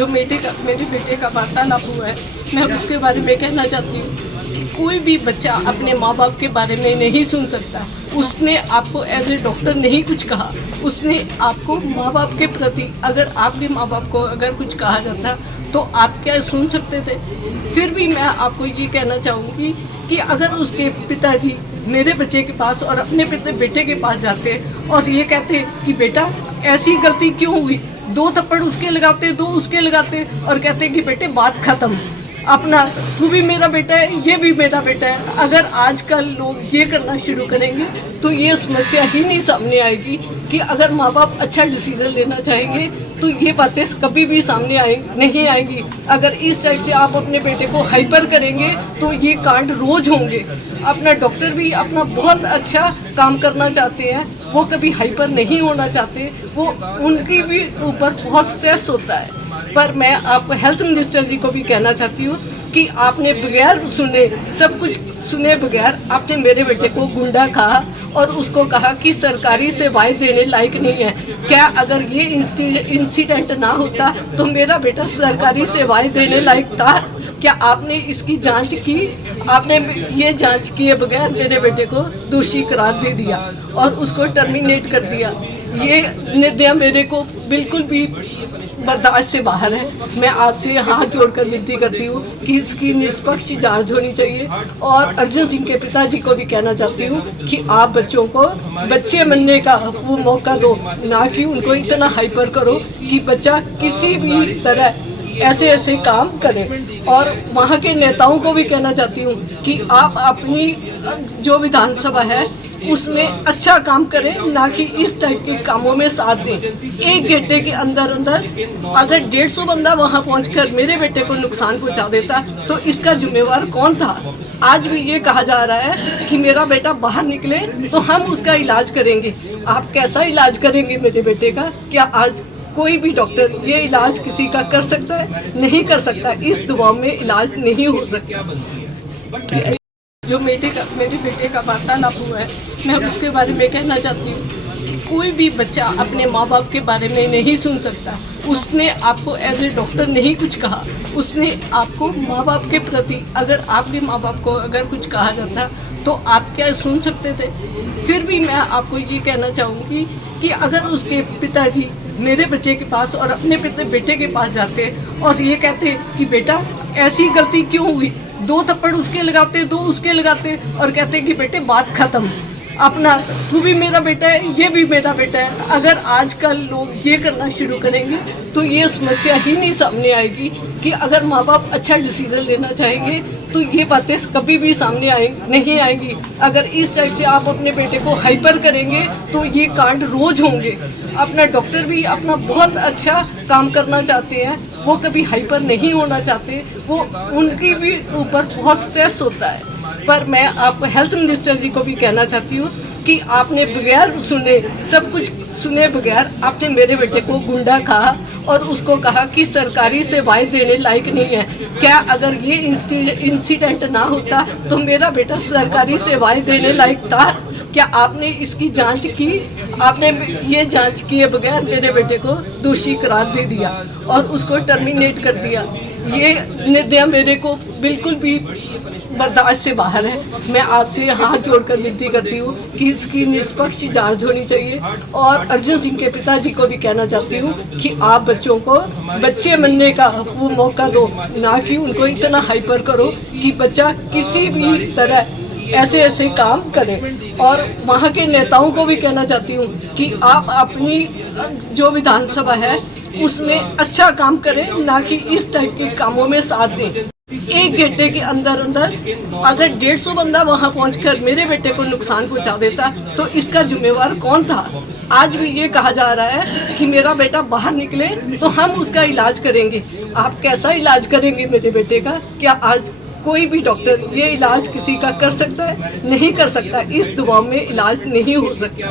जो मेरे बेटे का वार्तालाप हुआ है, मैं उसके बारे में कहना चाहती हूँ कि कोई भी बच्चा अपने माँ बाप के बारे में नहीं सुन सकता। उसने आपको एज ए डॉक्टर नहीं कुछ कहा, उसने आपको माँ बाप के प्रति अगर आपके माँ बाप को अगर कुछ कहा जाता तो आप क्या सुन सकते थे? फिर भी मैं आपको ये कहना चाहूँगी कि अगर उसके पिताजी मेरे बच्चे के पास और अपने बेटे के पास जाते और ये कहते कि बेटा ऐसी गलती क्यों हुई, 2 थप्पड़ उसके लगाते, 2 उसके लगाते और कहते कि बेटे बात ख़त्म, अपना तू भी मेरा बेटा है, ये भी मेरा बेटा है। अगर आजकल लोग ये करना शुरू करेंगे तो ये समस्या ही नहीं सामने आएगी कि अगर माँ बाप अच्छा डिसीजन लेना चाहेंगे तो ये बातें कभी भी सामने नहीं आएंगी। अगर इस टाइप से आप अपने बेटे को हाइपर करेंगे तो ये कांड रोज होंगे। अपना डॉक्टर भी अपना बहुत अच्छा काम करना चाहते हैं, वो कभी हाइपर नहीं होना चाहते, वो उनकी भी ऊपर बहुत स्ट्रेस होता है। पर मैं आपको हेल्थ मिनिस्टर जी को भी कहना चाहती हूँ कि आपने बगैर सुने, सब कुछ सुने बगैर आपने मेरे बेटे को गुंडा कहा और उसको कहा कि सरकारी सेवाएं देने लायक नहीं है। क्या अगर ये इंसिडेंट ना होता तो मेरा बेटा सरकारी सेवाएं देने लायक था? क्या आपने इसकी जांच की? आपने ये जांच किए बगैर मेरे बेटे को दोषी करार दे दिया और उसको टर्मिनेट कर दिया। ये निर्णय मेरे को बिल्कुल भी बर्दाश्त से बाहर है। मैं आपसे हाथ जोड़कर विनती करती हूँ कि इसकी निष्पक्ष जांच होनी चाहिए और अर्जुन सिंह के पिताजी को भी कहना चाहती हूँ कि आप बच्चों को बच्चे बनने का वो मौका दो, ना कि उनको इतना हाइपर करो कि बच्चा किसी भी तरह ऐसे काम करें। और वहाँ के नेताओं को भी कहना चाहती हूँ कि आप अपनी जो विधानसभा है उसमें अच्छा काम करें, ना कि इस टाइप के कामों में साथ दें। 1 घंटे के अंदर अगर 150 बंदा वहां पहुंचकर मेरे बेटे को नुकसान पहुंचा देता तो इसका जिम्मेवार कौन था? आज भी ये कहा जा रहा है कि मेरा बेटा बाहर निकले तो हम उसका इलाज करेंगे। आप कैसा इलाज करेंगे मेरे बेटे का? क्या आज कोई भी डॉक्टर ये इलाज किसी का कर सकता है? नहीं कर सकता। इस दबाव में इलाज नहीं हो सकता। जो मेरे बेटे का वार्तालाप हुआ है, मैं उसके बारे में कहना चाहती हूँ कि कोई भी बच्चा अपने माँ बाप के बारे में नहीं सुन सकता। उसने आपको एज ए डॉक्टर नहीं कुछ कहा, उसने आपको माँ बाप के प्रति अगर आपके माँ बाप को अगर कुछ कहा जाता तो आप क्या सुन सकते थे? फिर भी मैं आपको ये कहना चाहूँगी कि अगर उसके पिताजी मेरे बच्चे के पास और अपने बेटे के पास जाते और ये कहते कि बेटा ऐसी गलती क्यों हुई, 2 थप्पड़ उसके लगाते, 2 उसके लगाते और कहते कि बेटे बात ख़त्म, अपना तू भी मेरा बेटा है, ये भी मेरा बेटा है। अगर आजकल लोग ये करना शुरू करेंगे तो ये समस्या ही नहीं सामने आएगी कि अगर माँ बाप अच्छा डिसीजन लेना चाहेंगे तो ये बातें कभी भी सामने नहीं आएंगी। अगर इस टाइप से आप अपने बेटे को हाइपर करेंगे तो ये कांड रोज होंगे। अपना डॉक्टर भी अपना बहुत अच्छा काम करना चाहते हैं, वो कभी हाइपर नहीं होना चाहते, वो उनकी भी ऊपर बहुत स्ट्रेस होता है। पर मैं आपको हेल्थ मिनिस्टर जी को भी कहना चाहती हूँ कि आपने बगैर सुने, सब कुछ सुने बगैर आपने मेरे बेटे को गुंडा कहा और उसको कहा कि सरकारी सेवाएं देने लायक नहीं है। क्या अगर ये इंसिडेंट ना होता तो मेरा बेटा सरकारी सेवाएं देने लायक था? क्या आपने इसकी जांच की? आपने ये जांच किए बगैर मेरे बेटे को दोषी करार दे दिया और उसको टर्मिनेट कर दिया। ये निर्णय मेरे को बिल्कुल भी बर्दाश्त से बाहर है। मैं आपसे हाथ जोड़कर विनती करती हूँ कि इसकी निष्पक्ष जांच होनी चाहिए और अर्जुन सिंह के पिताजी को भी कहना चाहती हूँ कि आप बच्चों को बच्चे बनने का वो मौका दो, ना कि उनको इतना हाइपर करो कि बच्चा किसी भी तरह ऐसे काम करें। और वहाँ के नेताओं को भी कहना चाहती हूँ कि आप अपनी जो विधानसभा है उसमें अच्छा काम करें, ना कि इस टाइप के कामों में साथ दें। 1 घंटे के अंदर अगर 150 बंदा वहां पहुंचकर मेरे बेटे को नुकसान पहुंचा देता तो इसका जिम्मेवार कौन था? आज भी ये कहा जा रहा है कि मेरा बेटा बाहर निकले तो हम उसका इलाज करेंगे। आप कैसा इलाज करेंगे मेरे बेटे का? क्या आज कोई भी डॉक्टर ये इलाज किसी का कर सकता है? नहीं कर सकता। इस दबाव में इलाज नहीं हो सकता।